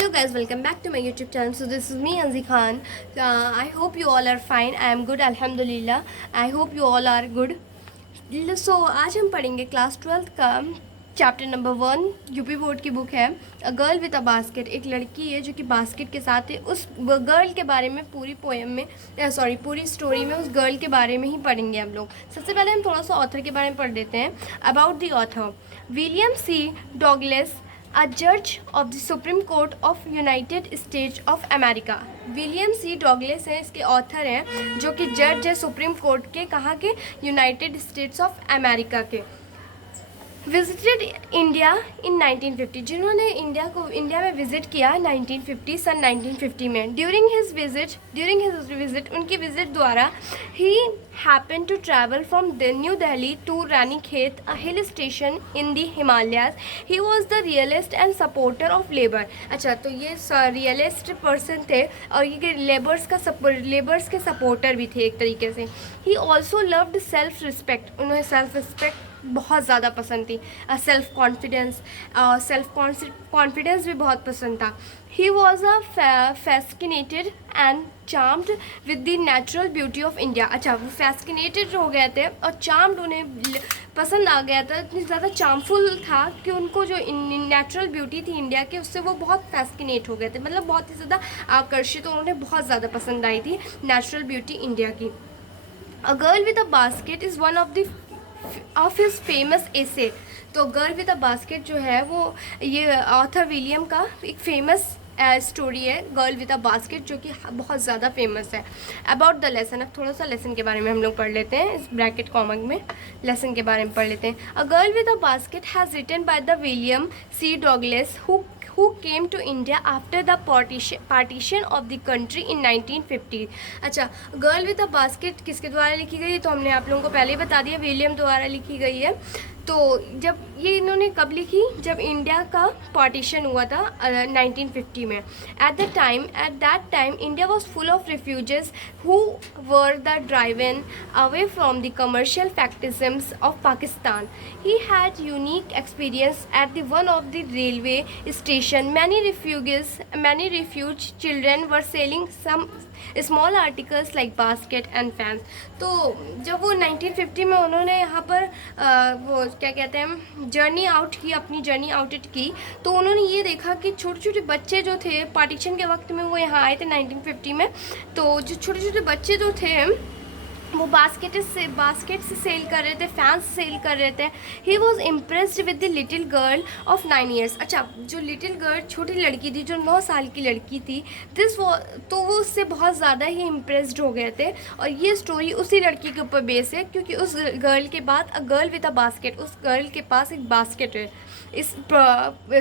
Hello guys, welcome back to my YouTube channel. So this is me Anzi Khan. I hope you all are fine. I am good, Alhamdulillah. I hope you all are good. So आज हम पढ़ेंगे class 12th का chapter number 1 UP board की book है अ girl with a basket. एक लड़की है जो कि बास्केट के साथ है। उस गर्ल के बारे में पूरी पोएम में पूरी स्टोरी में उस गर्ल के बारे में ही पढ़ेंगे हम लोग। सबसे पहले हम थोड़ा सा ऑथर के बारे में पढ़ लेते हैं। About the author William C Douglas, a judge of the Supreme Court of United States of America। William C Douglas हैं, इसके ऑथर हैं, जो कि जज है सुप्रीम कोर्ट के, कहाँ के, यूनाइटेड स्टेट्स ऑफ अमेरिका के। विजिटेड इंडिया इन 1950, जिन्होंने इंडिया में विज़िट किया 1950 सन 1950 में। ड्यूरिंग हिज विज़िट उनकी विज़िट द्वारा ही happen to travel from New Delhi to Ranikhet, a hill station in the Himalayas. He was the realist and supporter of labour. अच्छा, तो ये रियलिस्ट पर्सन थे और ये लेबर्स के सपोर्टर भी थे एक तरीके से। He also loved self respect, उन्हें सेल्फ रिस्पेक्ट बहुत ज़्यादा पसंद थी। सेल्फ कॉन्फिडेंस भी बहुत पसंद था। He was a fascinated and charmed with the natural beauty of India. अच्छा, वो फैस्किनेटेड हो गए थे और चार्म्ड, उन्हें पसंद आ गया था, इतनी ज़्यादा चार्मफुल था कि उनको जो नेचुरल ब्यूटी थी इंडिया की, उससे वो बहुत फैस्किनेट हो गए थे, मतलब बहुत ही ज़्यादा आकर्षित, तो उन्हें बहुत ज़्यादा पसंद आई थी नेचुरल ब्यूटी इंडिया की। A girl with a basket is one of his famous essay. तो गर्ल विद अ बास्केट जो है वो ये ऑथर विलियम का एक फेमस स्टोरी है, गर्ल विद अ बास्केट, जो कि बहुत ज़्यादा फेमस है। अबाउट द लेसन, अब थोड़ा सा लेसन के बारे में हम लोग पढ़ लेते हैं। इस ब्रैकेट कॉमन में लेसन के बारे में पढ़ लेते हैं। A girl with a basket has written by the William C Douglas who came to India after the partition of the country in 1950। अच्छा, गर्ल विद अ बास्केट किसके द्वारा लिखी गई है, तो हमने आप लोगों को पहले ही बता दिया, विलियम द्वारा लिखी गई है। तो जब ये इन्होंने कब लिखी, जब इंडिया का पार्टीशन हुआ था 1950 में। At that time India was full of refugees who were the driven away from the commercial fanaticisms of Pakistan. He had unique experience at the one of the railway station. Many refuge children were selling some small articles like basket and fans. तो जब वो 1950 में उन्होंने यहाँ पर वो क्या कहते हैं अपनी जर्नी आउट की, तो उन्होंने ये देखा कि छोटे छोटे बच्चे जो थे, पार्टीशन के वक्त में वो यहाँ आए थे 1950 में, तो जो छोटे छोटे बच्चे जो थे वो बास्केट से सेल कर रहे थे, फैंस सेल कर रहे थे। He was impressed with the little girl of 9 years। अच्छा, जो लिटिल गर्ल छोटी लड़की थी, जो 9 साल की लड़की थी, तो वो उससे बहुत ज़्यादा ही इम्प्रेस्ड हो गए थे। और ये स्टोरी उसी लड़की के ऊपर बेस है, क्योंकि उस गर्ल के बाद अ गर्ल विद अ बास्केट, उस गर्ल के पास एक बास्केट है। इस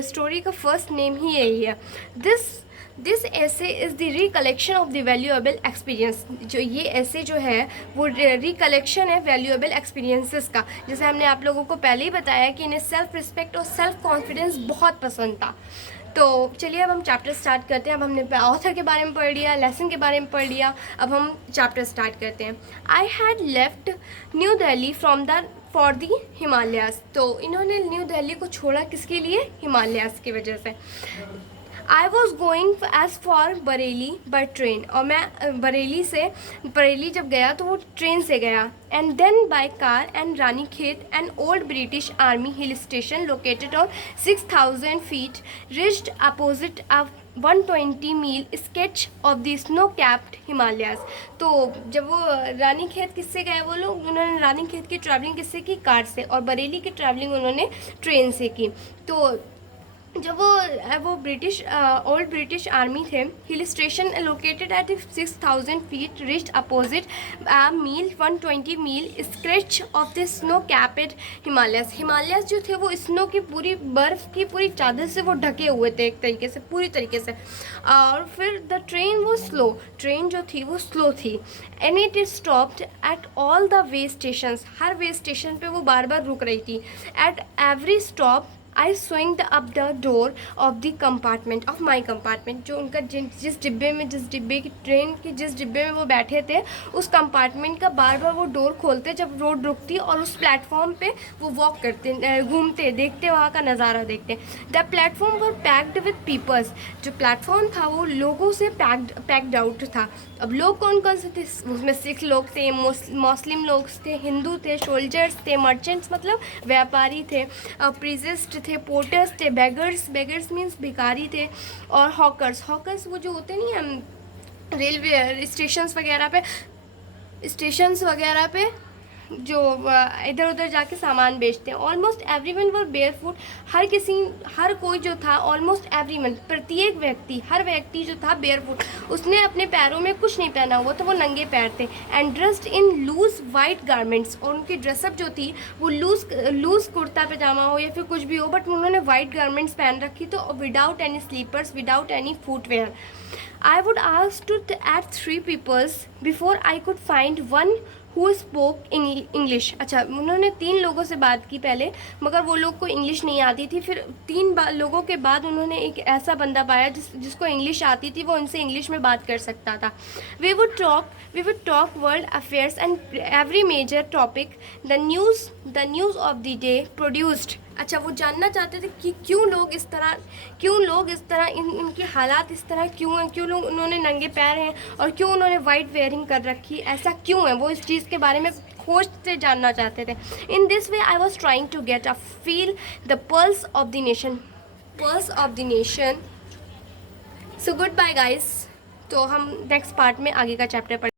स्टोरी का फर्स्ट नेम ही यही है। दिस ऐसे is the recollection of the valuable experience. जो ये ऐसे जो है वो रिकलेक्शन है वैल्यूएबल एक्सपीरियंसेस का। जैसे हमने आप लोगों को पहले ही बताया कि इन्हें सेल्फ रिस्पेक्ट और सेल्फ कॉन्फिडेंस बहुत पसंद था। तो चलिए अब हम चैप्टर स्टार्ट करते हैं। अब हमने ऑथर के बारे में पढ़ लिया, लेसन के बारे में पढ़ लिया, अब हम चैप्टर स्टार्ट करते हैं। I had left new Delhi for the Himalayas. तो इन्होंने न्यू दिल्ली को छोड़ा किसके लिए, हिमालयाज की वजह से। I was going as far Bareilly by train, और मैं बरेली जब गया तो वो ट्रेन से गया। And then by car and Ranikhet, an old British army hill station located on 6000 feet, reached opposite of 120 मील sketch of the snow capped Himalayas. तो जब वो रानीखेत किससे गए वो लोग, उन्होंने रानीखेत की ट्रैवलिंग किससे की, कार से, और बरेली की ट्रैवलिंग उन्होंने ट्रेन से की। तो जब वो ओल्ड ब्रिटिश आर्मी थे, hill station located at 6000 feet, reached opposite mile 120 mile scratch of the snow capped Himalayas जो थे वो स्नो की पूरी बर्फ़ की पूरी चादर से वो ढके हुए थे एक तरीके से, पूरी तरीके से। और फिर द ट्रेन जो थी वो स्लो थी। And it stopped at all the way station, her way station पे वो बार बार रुक रही थी। At every stop I swinged up the door of the compartment of my compartment, जो उनका जिस डिब्बे की ट्रेन की जिस डिब्बे में वो बैठे थे उस कंपार्टमेंट का बार बार वो डोर खोलते जब रोड रुकती और उस प्लेटफॉर्म पे वो वॉक करते, घूमते, देखते, वहाँ का नज़ारा देखते। The platform were packed with peoples, जो प्लेटफॉर्म था वो लोगों से पैक्ड आउट था। अब लोग कौन कौन से थे उसमें? सिख लोग थे, मुस्लिम लोग थे, हिंदू थे, सोल्जर्स थे, मर्चेंट्स मतलब व्यापारी थे, प्रीजिस्ट थे, पोर्टर्स थे, बेगर्स मीन्स भिखारी थे, और हॉकर्स वो जो होते नहीं हम रेलवे स्टेशंस वगैरह पे जो इधर उधर जाके सामान बेचते हैं। ऑलमोस्ट एवरीवन वर बेयरफुट, हर कोई जो था, ऑलमोस्ट एवरीवन प्रत्येक व्यक्ति, हर व्यक्ति जो था बेयरफुट, उसने अपने पैरों में कुछ नहीं पहना हुआ था, वो नंगे पैर थे। And dressed in loose white garments, और उनकी ड्रेसअप जो थी वो लूज कुर्ता पजामा हो या फिर कुछ भी हो, बट उन्होंने वाइट गारमेंट्स पहन रखी तो without any slippers, without any footwear. I would ask to add 3 peoples before I could find one who spoke English। अच्छा, उन्होंने 3 लोगों से बात की पहले, मगर वो लोग को इंग्लिश नहीं आती थी। फिर 3 लोगों के बाद उन्होंने एक ऐसा बंदा पाया जिसको इंग्लिश आती थी, वो उनसे इंग्लिश में बात कर सकता था। We would talk world affairs and every major topic, the news of the day produced। अच्छा, वो जानना चाहते थे कि क्यों लोग इस तरह इनकी हालात इस तरह क्यों हैं, क्यों लोग उन्होंने नंगे पैर हैं और क्यों उन्होंने वाइट वेयरिंग कर रखी, ऐसा क्यों है, वो इस चीज़ के बारे में खोज से जानना चाहते थे। In this way I was trying to get a feel the pulse of the nation. So good bye guys. तो हम नेक्स्ट पार्ट में आगे का चैप्टर पढ़ेंगे।